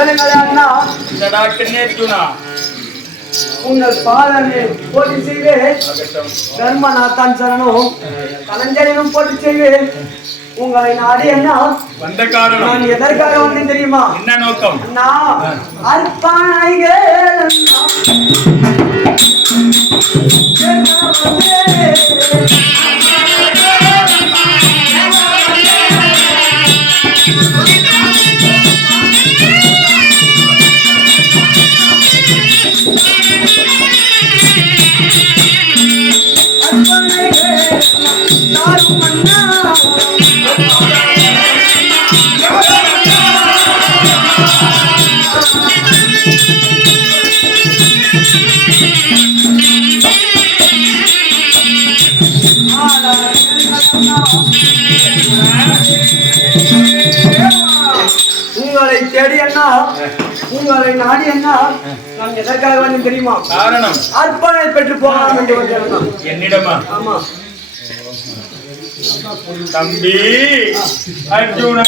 கேளுங்களே அண்ணா. இந்தடா கண்ணேர்ஜுனா, உங்கள் பாதமே போட்டி செய்வேன். தர்மநாத்தான் சரணம் கலைஞரிலும் போட்டி செய்வேன். உங்களை நாடி என்ன வந்த காரணம், நான் எதற்காக வந்தேன் தெரியுமா? என்ன நோக்கம்? நான் அர்ப்பணிகள் உங்களை தேடி அண்ணா, உங்களை நாடி அண்ணா நான் எதற்காக வந்து தெரியுமா? காரணம் அர்ப்பணை பெற்று போகலாம் என்று வந்தேன். என்னிடமா? ஆமா தம்பி அர்ஜுனா,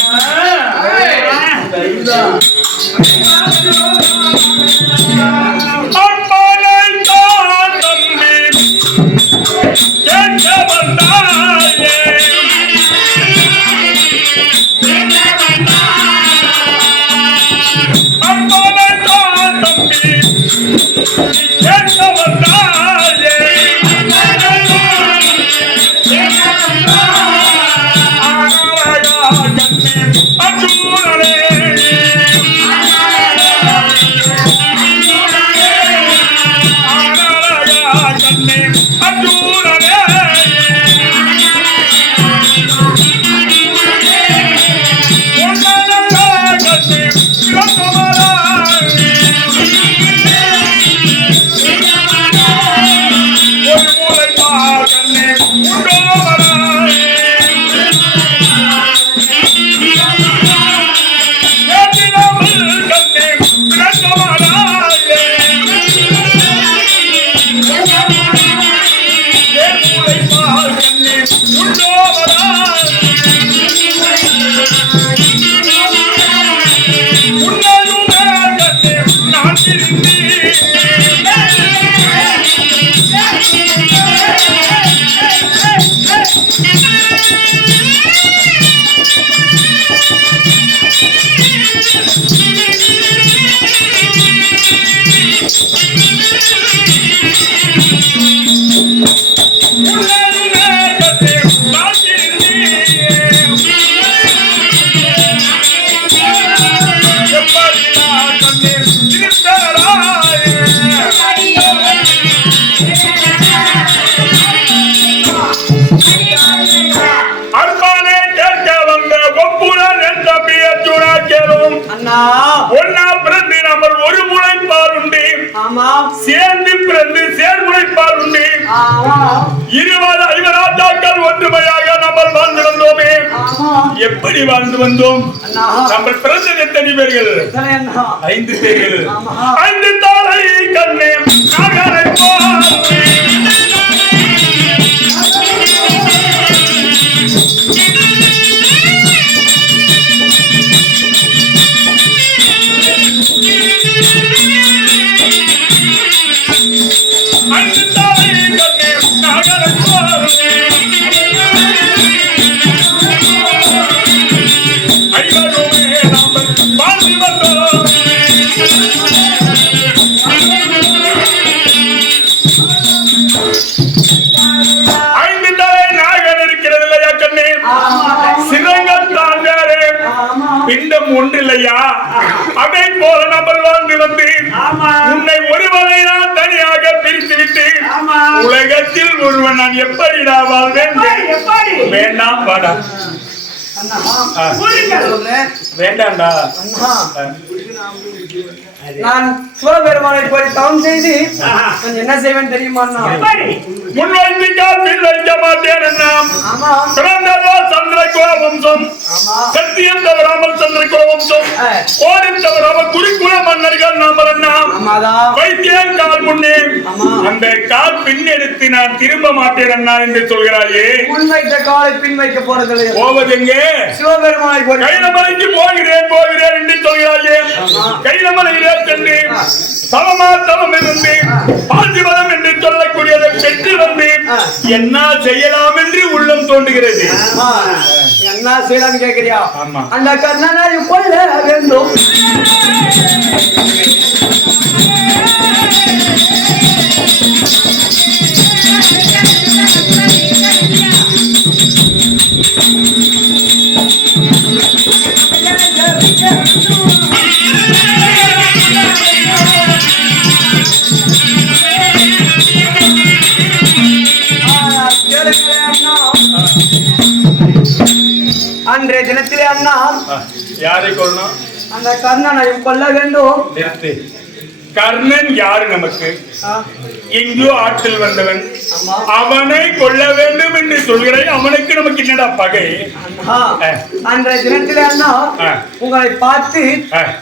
சேர்ந்து பிறந்து சேர்முளைப்பால் உண்டு. 20 ராஜாக்கள் ஒற்றுமையாக நம்ம வாழ்ந்து வந்தோமே. எப்படி வாழ்ந்து வந்தோம்? நம்ம பிறந்தது எத்தனை பேர்கள்? 5 பேர்கள். 5 தாரை கண்ணே நகரை பிண்டம் ஒன்றில்லையா? அதை போல நம்ம வாழ்ந்து வந்து உன்னை ஒருவனை நான் தனியாக பிரித்து விட்டு உலகத்தில் ஒருவன் நான் எப்படிடா வாழ்வேன்? வேண்டாம் வாடா, வேண்டாம்டா. நான் சிவபெருமானை போய் தவம் செய்து என்ன செய்வேன் தெரியுமா? முன்வைக்கால் பின் வைக்க மாட்டேன். பிறந்ததோ சந்திரகுல வம்சம், சத்தியம் தவறாமல் சந்திரகுல வம்சம் கோடி தவறாமல் குருகுல மன்னர்கள் நாம வைத்தியன் கால் முன்னே அந்த கால் பின் எடுத்து நான் திரும்ப மாட்டேன் அண்ணா என்று சொல்கிறாயே. முன்வைத்த காலை பின் வைக்க போறது போவதெங்கே சிவபெருமானை கைலமலைக்கு போகிறேன் என்று சொல்கிறாயே. கைலமலையிலே சென்று தவம் இருந்து பாஞ்சிபதம் என்று சொல்லக்கூடியதை பெற்று வந்து என்ன செய்யலாம் என்று உள்ளம் தோன்றுகிறது. என்ன செய்யலாம் கேட்கிறியா? அந்த கண்ணனை கொள்ள வேண்டும். அன்றைய தினத்திலே அண்ணா யாரை கொள்ளணும்? அந்த கர்ணனை கொல்ல வேண்டும். கர்ணன் யாரு? நமக்கு எங்கோ ஆற்றில் வந்தவன், அவனை கொல்ல வேண்டும் என்று சொல்கிறேன். அவனுக்கு நமக்கு என்னடா பகை? அன்றைய தினத்திலே அண்ணா உங்களை பார்த்து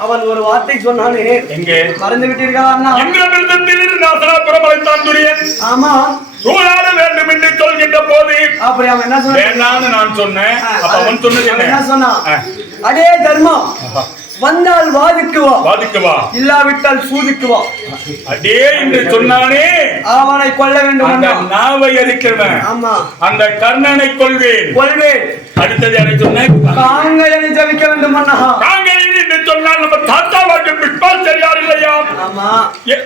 அவன் ஒரு வார்த்தை சொன்னானே, எங்கே மறந்து விட்டீர்களா அண்ணா? இந்திரபிரதத்தில் நாசனாபுரம் அழைத்தான் துரியன். ஆமா, சூழாட வேண்டும் என்று சொல்கின்ற போது அப்படி அவன் என்ன சொன்னான்? நான் சொன்னேன். அவன் சொன்னது என்ன சொன்னான்? அதே தர்மம், வந்தால் வாதிக்கு வா, இல்லாவிட்டால் சூதிக்கு வா அடே என்று சொன்னானே. அவனை கொல்ல வேண்டும். அந்த நாவை அரிக்கிறவன். ஆமா, அந்த கர்ணனை கொல்வேன். அடுத்தது யாரை சொன்னேன்? காங்கேயனை ஜெயிக்க வேண்டும் அண்ணா. காங்கேயன் என்று சொன்னால் நம்ம தாத்தாவாக்கு பிற்பால் சரியார் இல்லையா? ஆமா,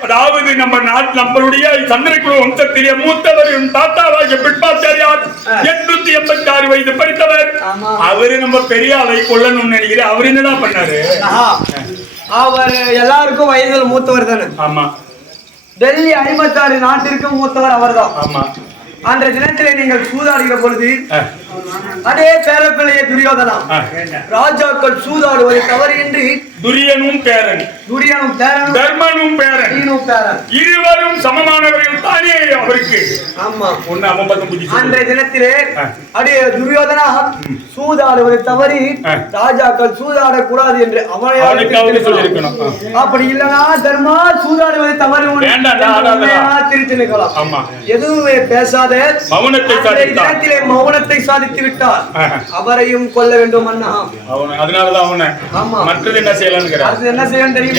அதாவது நம்ம நாட்டு நம்மளுடைய சந்திரகுல வம்சத்திலே மூத்தவர் தாத்தாவாக்கு பிற்பால் சரியார் 886 வயது படித்தவர். அவரு நம்ம பெரிய ஆளை கொல்லணும்னு நினைக்கிறேன். அவர் என்னதான் பண்ணாரு? அவர் எல்லாருக்கும் வயதில் மூத்தவர் தானே. ஆமா, டெல்லி 56 நாட்டிற்கும் மூத்தவர் அவர் தான். ஆமா, அன்றைய தினத்திலே நீங்கள் சூதாடுகிற பொழுது அதே பேரப்பிள்ளைய துரியோதனா ராஜாக்கள் சூதாடுவதை தவறு என்று துரியனும் பேரன் தர்மனும் பேரன் இருவரும் சமமானவர்கள் தானே அவருக்கு. ஆமா, ஒண்ணு அவன் பக்கம் புத்தி. அன்றைய தினத்திலே அதே துரியோதனா சூதாடுவதை தவறி ராஜாக்கள் சூதாடக்கூடாது என்று அவனை சொல்லியிருக்கணும். அப்படி இல்லனா தர்மா சூதாடுவதை தவறு திருத்தி நிற்கலாம். எதுவுமே பேசாத மௌனத்தை சாதித்து விட்டார். அவரையும் கொல்ல வேண்டும் அண்ணா. அதனாலதான் அவனை. மற்றது என்ன செய்யலாம்? அது என்ன செய்யணும் தெரியுமா?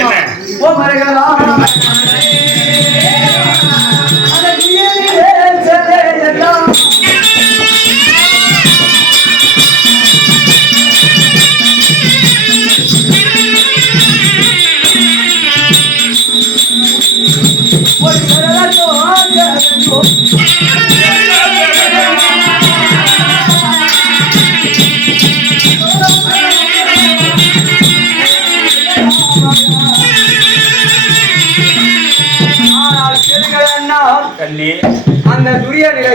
அந்த துரியனில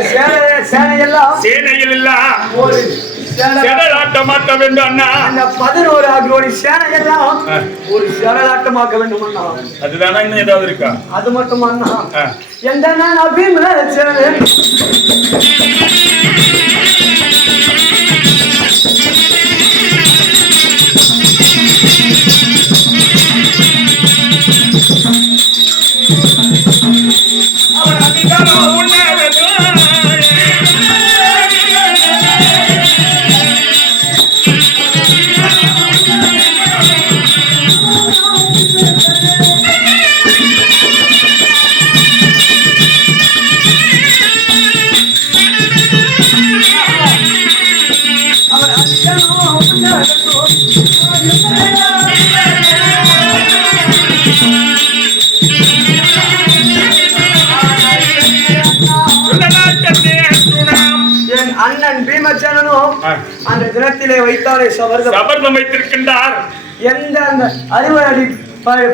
சேனையில் ஒரு சேனலாட்டமாக்க வேண்டும் அண்ணா. அந்த 11 ஆகியோட சேனையெல்லாம் ஒரு சேனலாட்டமாக்க வேண்டும் அண்ணா. அதுதானா இன்னும் ஏதாவது இருக்கா? அது மட்டும் அண்ணா, எந்த நான் அபிமேச்சனே அண்ணன் பீமசேனனும் அந்த தினத்திலே வைத்தாலே சபதம் வைத்திருக்கின்றார். எந்த அந்த அறிவடி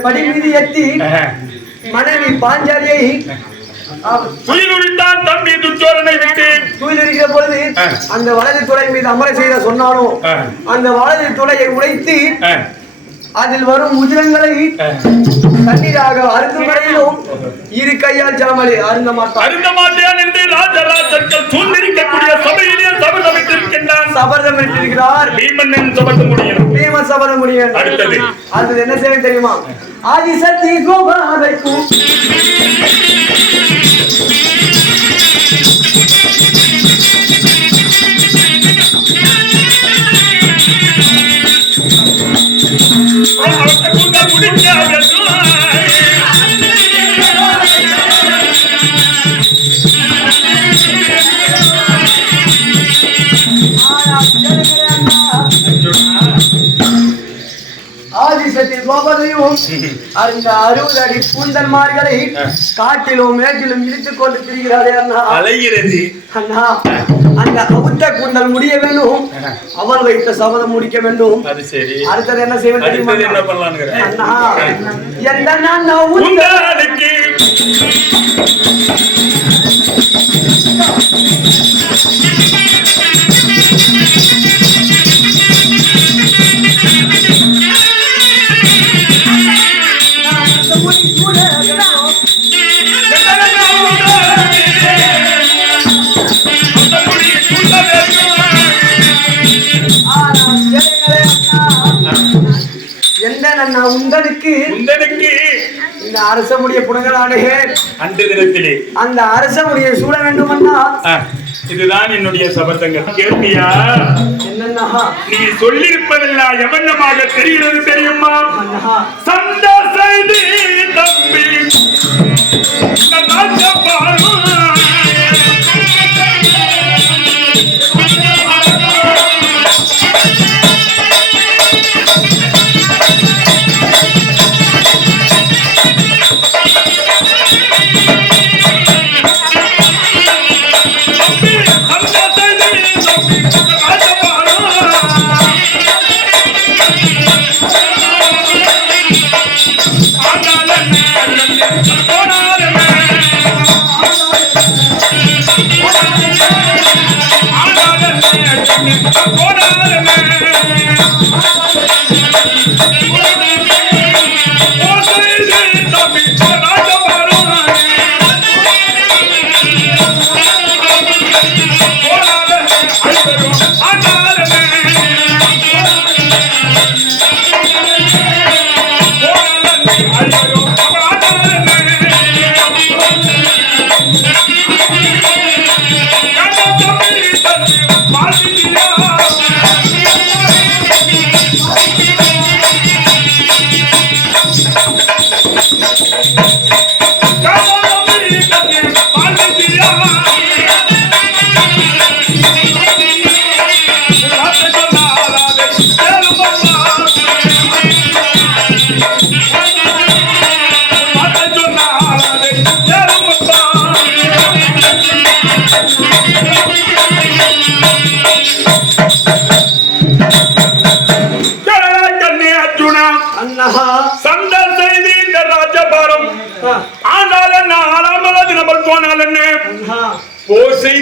படி மீது எத்தி மனைவி பாஞ்சாலியை துயிலுரித்தான் தம்பி துச்சோதனை விட்டு துயிலுரிக்கிற பொழுது அந்த வலது துளை மீது அமர செய்த சொன்னாலும் அந்த வலது துளையை உடைத்து அதில் வரும் உதிரங்களை தண்ணீராக அருந்தும் வரையிலும் இரு கையால் ஜலமலை அருந்த மாட்டான் என்று ராஜராஜர்கள் சூழ்ந்திருக்கக்கூடிய சபையிலே சபதமிட்டிருக்கின்றான். சபதம் எடுத்திருக்கிறார். பீமன் சபதம் முடியணும். பீம சபதம் முடியணும். அடுத்தது என்ன செய்ய தெரியுமா? ஆதிசக்தி கோபாலைக்கும் ஆதிசக்தி கோபதையும் அந்த 60 அடி பூந்தன்மார்களை காட்டிலும் மேட்டிலும் இழுத்துக் கொண்டு திரிகிறாரே அண்ணா. அலைகிறது அண்ணா, அந்த அவுத்த கூந்தல் முடிய வேண்டும், அவன் வைத்த சபதம் முடிக்க வேண்டும். அது சரி. அடுத்தது என்ன செய்ய தெரியுமா? என்ன பண்ணலாம்ங்கற அண்ணா, எந்த நான் உண்டனுக்கு உந்தனுக்கு இந்த அரச முடிய புடுங்கலானே அன்று தினத்திலே அந்த அரச முடியை சூட வேண்டும் அண்ணா. இதுதான் என்னுடைய சபதங்கள். கேட்டியா? என்னன்னா நீ சொல்லியிருப்பதெல்லாம் எவண்ணமாக தெரிகிறது தெரியுமா? சந்த செய்தி தம்பி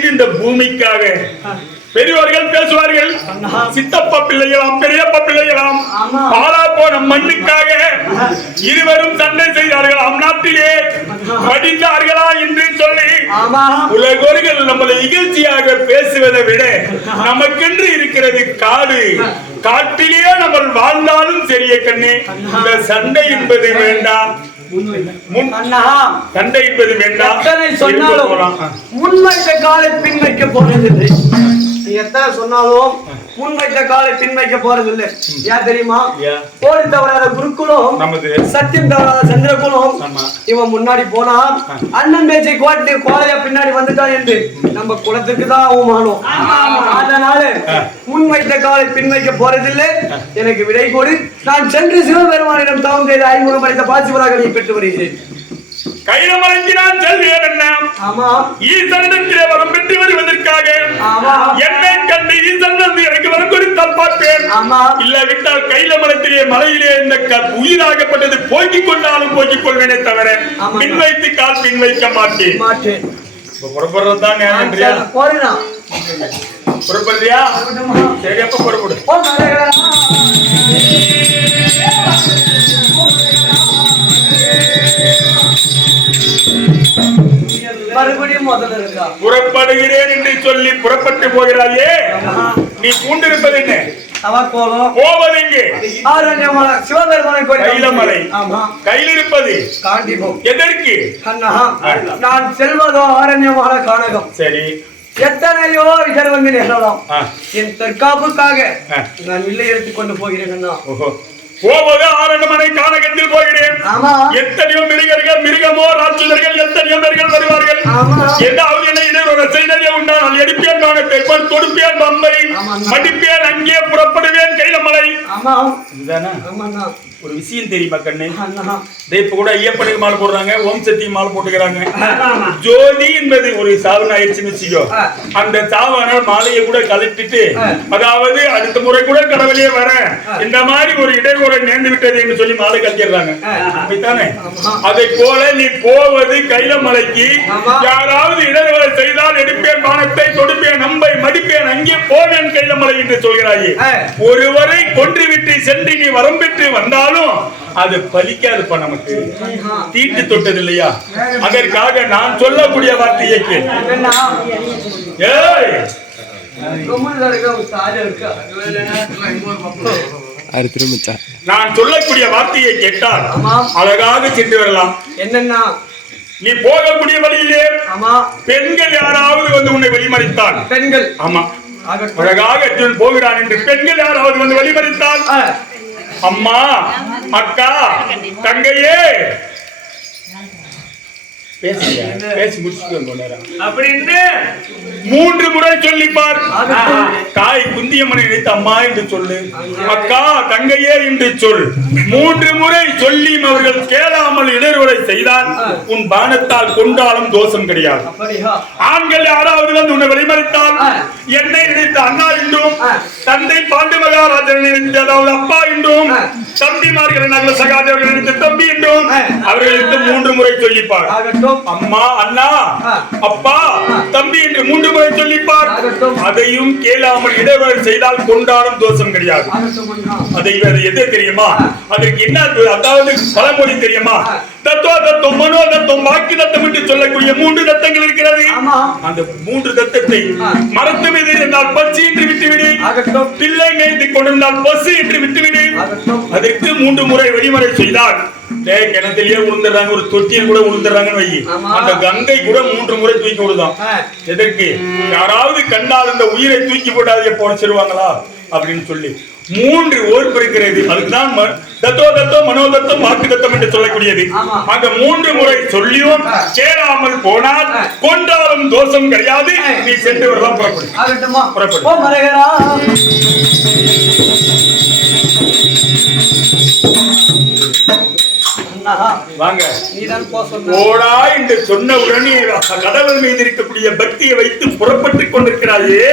இந்த பூமிக்காக பெரியவர்கள் பேசுவார்கள். சித்தப்பா பிள்ளைகளாம் பெரியப்பா பிள்ளைகளாம் பாலா போன மண்ணுக்காக இருவரும் சண்டை செய்தார்களாம். நாட்டிலே படித்தார்களா என்று சொல்லி உலகோர்கள் நம்மளை இகழ்ச்சியாக பேசுவதை விட நமக்கென்று இருக்கிறது காடு. காட்டிலேயே நம்ம வாழ்ந்தாலும் சரிய கண்ணே, இந்த சண்டை என்பது வேண்டாம். சண்டை என்பது வேண்டாம். முன்வைத்த காலை பின் வைக்க போறதில்லை. எத்தனை சொன்னாலும் முன் வைத்த காலை பின் வைக்க போறதில்லை. யார் தெரியுமா? கோடி தவறாத குருக்குலம், சத்தியம் தவறாத சந்திரகுலம். இவன் முன்னாடி போனா அண்ணன் பேச்சை கோட்டி கோலையா பின்னாடி வந்துட்டான் என்று நம்ம குலத்துக்கு தான் அவமானம். அதனால முன் வைத்த காலை பின் வைக்க போறதில்லை. எனக்கு விடை கொடு. நான் சென்று சிவபெருமானிடம் தவம் செய்த 500 படித்த பாசிபலாக பெற்று வருகிறேன். கைரமலைஞ்சினான் செல்வேன் என்ன? ஈசனிடத்திலே வரம் பெற்று வருவதற்காக என்னை கண்டு ஈசன் வந்து எனக்கு வரம் கொடுத்தால் பார்ப்பேன். இல்லாவிட்டால் கைலமலத்திலே மலையிலே இந்த உயிராகப்பட்டது போக்கிக் கொண்டாலும் போக்கிக் கொள்வேனே தவிர பின் வைத்து கால் பின் வைக்க மாட்டேன். புறப்படுறதுதான் புறப்படுறியா? சரி, அப்ப புறப்படு. மறுபடியும் முதல்ல இருக்கா? புறப்படுகிறேன் என்று சொல்லி புறப்பட்டு போகிறாயே, நீ பூண்டிருப்பது என்ன? தவக்கோலம். போவது எங்கே? ஆரண்யமலை, சிவபெருமானை கோயில். கைலமலை. ஆமா. கையில் இருப்பது காண்டிபம். எதற்கு? அண்ணா, நான் செல்வதோ ஆரண்யமலை கானகம். சரி, எத்தனையோ இதர் வந்து நிகழலாம். என் தற்காப்புக்காக நான் வில்லை எடுத்துக் கொண்டு போகிறேன் அண்ணா. போவது ஆரண்யமலை கானகத்தில் போகிறேன். ஆமா. எத்தனையோ மிருகர்கள், மிருகமோ ராட்சதர்கள் எத்தனையோ பேர்கள் வருவார்கள். ஏதாவது என்ன இடைவெளி செய்ததே உண்டானால் எடுப்பேன் கானத்தை, தொடுப்பேன் பம்பை, மடிப்பேன், அங்கே புறப்படுவேன் கைலமலை. ஆமா. இதுதானா? ஆமாண்ணா. ஒரு விஷயம் தெரியுமா கண்ணு? இப்ப கூட ஐயப்பனுக்கு மாலை போடுறாங்க, ஓம் சக்தி மாலை போட்டுக்கிறாங்க. ஜோதி என்பது ஒரு சாவன் ஆயிடுச்சுன்னு வச்சுக்கோ, அந்த சாவன மாலையை கூட கலட்டிட்டு, அதாவது அடுத்த முறை கூட கடவுளே வர இந்த மாதிரி ஒரு இடைமுறை நேர்ந்து விட்டது என்று சொல்லி மாலை கட்டிடுறாங்க. அப்படித்தானே? அதை போல நீ போவது கைலமலைக்கு. யாராவது இடைமுறை செய்தால் எடுப்பேன் பானத்தை, தொடுப்பேன் நம்பை, மடிப்பேன், அங்கே போவேன் கைலமலை என்று சொல்கிறாயே. ஒருவரை கொன்றுவிட்டு சென்று நீ வரம் பெற்று வந்தாலும் அது பலிக்காதுப்பா. நமக்கு தீட்டு தொட்டது இல்லையா? அதற்காக நான் சொல்லக்கூடிய வார்த்தையை கேள். நான் சொல்லக்கூடிய வார்த்தையை கேட்டால் அழகாக சென்று வரலாம். என்னன்னா, நீ போகக்கூடிய வழியிலே பெண்கள் யாராவது வந்து உன்னை வெளிமறித்தால், பெண்கள் ஆமா அழகாக போகிறான் என்று பெண்கள் யாராவது வந்து வெளிமறித்தால், அம்மா, அக்கா, தங்கையே, பேசி முடிச்சுட்டு அப்படின்னு 3 முறை சொல்லிப்பார். தாய் குந்தியம்மனை நினைத்து அம்மா என்று சொல்லு, அக்கா, தங்கையே என்று சொல். 3 முறை சொல்லி அவர்கள் கேளாமல் இடர்வரை செய்தால் உன் பானத்தால் கொண்டாலும் தோஷம் கிடையாது. ஆண்கள் யாராவது வந்து உன்னை வெளிமறித்தால் என்னை நினைத்து அண்ணா என்றும், தந்தை பாண்டு மகாராஜனை நினைத்து அதாவது அப்பா என்றும், தம்பிமார்களை நகர சகாதேவர்கள் நினைத்து தம்பி என்றும் அவர்களுக்கு 3 முறை சொல்லிப்பார். அம்மா, அண்ணா, அப்பா, தம்பி என்று 3 முறை சொல்லிப்பார். அதையும் கேளாமல் இடர்வரை செய்தால் கொண்டாடும் தோஷம் கிடையாது. அதை எது தெரியுமா? அதற்கு என்ன அதாவது பழமொழி தெரியுமா? தத்துவ தத்துவம், மனோ தத்துவம், வாக்கு தத்துவம் என்று சொல்லக்கூடிய 3 தத்தங்கள் இருக்கிறது. அந்த 3 தத்தத்தை மரத்து மீது இருந்தால் பசி என்று விட்டுவிடு, பிள்ளை மேய்ந்து கொண்டிருந்தால் பசு என்று விட்டுவிடு. அதற்கு 3 முறை வெளிமுறை செய்தால் கிணத்திலேயே உளுந்துறாங்க, ஒரு தொட்டியில் கூட உளுந்துறாங்கன்னு வை, அந்த கங்கை கூட 3 முறை தூக்கி விடுதான். எதற்கு? யாராவது கண்டால் இந்த உயிரை தூக்கி போட்டாதே போட சொல்லுவாங்களா அப்படின்னு சொல்லி 3 ஓர்ப்பு இருக்கிறது. அதுக்குதான் தத்துவ தத்துவம், மனோ தத்துவம், வாக்கு தத்துவம் என்று சொல்லக்கூடியது. அங்க 3 முறை சொல்லியும் கேளாமல் போனால் கொண்டாலும் தோஷம் கிடையாது. நீ சென்று வரலாம். புறப்படு. வாங்க. ஓடா என்று சொன்ன உடனே கடவுள் மீது இருக்கக்கூடிய பக்தியை வைத்து புறப்பட்டுக் கொண்டிருக்கிறாயே.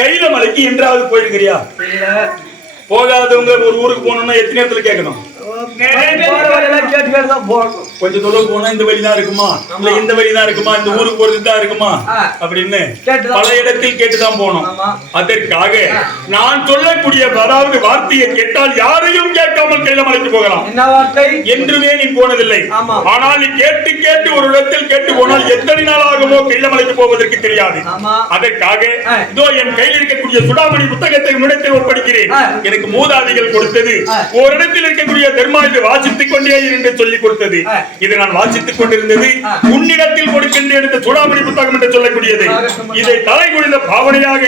கைலமலைக்கு என்றாவது போயிருக்கிறியா? போகாதவங்க ஒரு ஊருக்கு போகணும்னா எத்தனை நேரத்துல கேட்கணும்? கொஞ்சம் தொலைவு போனா இந்த வழிதான் இருக்குமா, இல்ல இந்த வழிதான் இருக்குமா, இந்த ஊருக்கு போறதுதான் இருக்குமா அப்படின்னு பல இடத்தில் கேட்டுதான் போனோம். அதற்காக நான் சொல்லக்கூடிய அதாவது வார்த்தையை கேட்டால் யாரையும் கேட்காமல் கைலமலைக்கு போகலாம். என்ன வார்த்தை? என்றுமே நீ போனதில்லை. ஆனால் நீ கேட்டு கேட்டு ஒரு இடத்தில் கேட்டு போனால் எத்தனை நாள் ஆகுமோ கைலமலைக்கு போவதற்கு தெரியாது. அதற்காக இதோ என் கையில் இருக்கக்கூடிய சுடாமணி புத்தகத்தை உன்னிடத்தில் ஒப்படைக்கிறேன். எனக்கு மூதாதிகள் கொடுத்தது. ஒரு இடத்தில் இருக்கக்கூடிய தர்மாயுத வாசித்துக் கொண்டே என்று சொல்லிக் கொடுத்தது. இதை நான் வாசித்துக் கொண்டிருந்தது உன்னிடத்தில் கொடுக்கின்றேன் என்ற சூடாமணி புத்தகம் என்று சொல்லக்கூடியது. இதை தலை குனிந்த பாவனையாக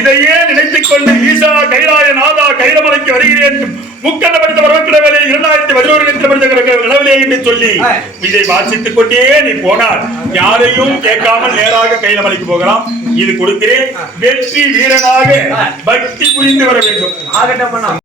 இதையே நினைத்துக் கொண்டு ஈசா கைலாய நாதா கைலமலைக்கு வருகிறேன், முக்கண்ட படித்த வரவில்லை 2011 என்று சொல்லி இதை வாசித்துக் கொண்டே நீ போனால் யாரையும் கேட்காமல் நேராக கைலமலைக்கு போகலாம். இது கொடுக்கிறேன். வெற்றி வீரனாக பக்தி புரிந்து வர வேண்டும்.